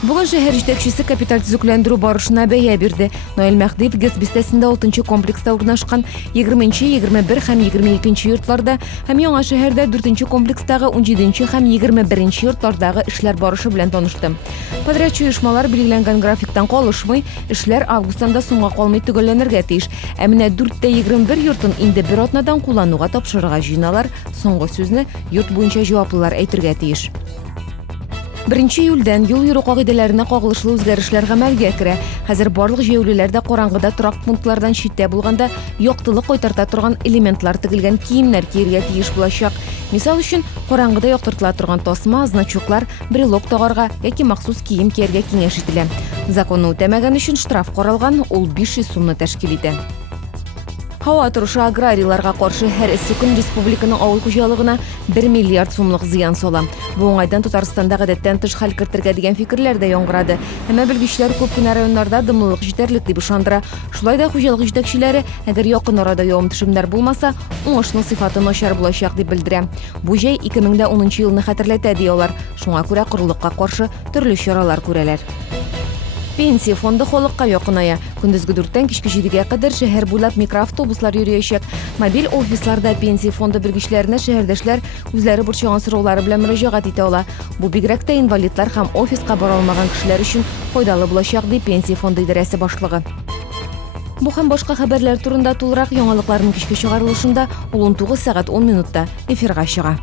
Бүгін шәһәр жетекчisi капиталь түзүкләндерүү барышына бәя бирде. Ноэль Мәхдиев ГЭС бистәсендә 6-нчы комплекста урнашкан 20-нчы, 21 һәм 22-нчы йортларда һәм яңа шәһәрдә 4-нчы комплекстагы 17-нчы һәм 21-нчы йортлардагы эшләр барышы белән танышты. Подрядчы оешмалар билгеләнгән графиктан калышмый, эшләр августта да соңга калмый төгәлләнергә тиеш. Ә менә 4-21 йортын инде бер атнадан куллануга тапшырырга җыеналар. Соңгы сүзне йорт буенча җаваплылар әйтергә тиеш. 1 июльдән юл йөрү кагыйдәләренә кагылышлы үзгәрешләр гамәлгә керә. Хәзер барлык җәяүлеләрдә караңгыда торак пунктлардан читтә булганда яктылык кайтарта торган элементлар тегелгән киемнәр кияргә тиеш булачак. Мисал өчен, караңгыда яктыртыла торган тасма, значоклар, брелок тагарга яки махсус кием кияргә киңәш ителә. Законны үтәмәгән өчен штраф каралган, ул 500 сумны тәшкил итә. Һава торышы аграрийларга каршы һәр эссе көн республиканың авыл хуҗалыгына 1 миллиард сумлык зыян сала. Бу уңайдан Татарстанда гадәттән тыш хәл кертергә дигән фикерләр дә яңгырады. Әмма белгечләр күп кенә районнарда дымлылык җитәрлек дип ышандыра. Шулай да хуҗалык җитәкчеләре, әгәр якын арада явым-төшемнәр булмаса, уңышның сыйфаты начар булачак дип белдерә. Бу җәй 2010 елны хәтерләтә ди алар. Шуңа күрә корылыкка каршы төрле чаралар күрәләр. Пенсия фонды халыкка якыная. Көндезге 4-тән кичке 7-гә кадәр шәһәр буйлап микроавтобуслар йөрәячәк. Мобиль офисларда пенсия фонды белгечләренә шәһәрдәшләр үзләре борчыган сораулары белән мөрәҗәгать итә ала. Бу бигрәк тә инвалидлар һәм офиска бара алмаган кешеләр өчен файдалы булачак ди пенсия фонды идарәсе башлыгы. Бу һәм башка хәбәрләр турында тулырак яңалыкларның кичке чыгарылышында 19 сәгать 10 минутта эфирга чыга.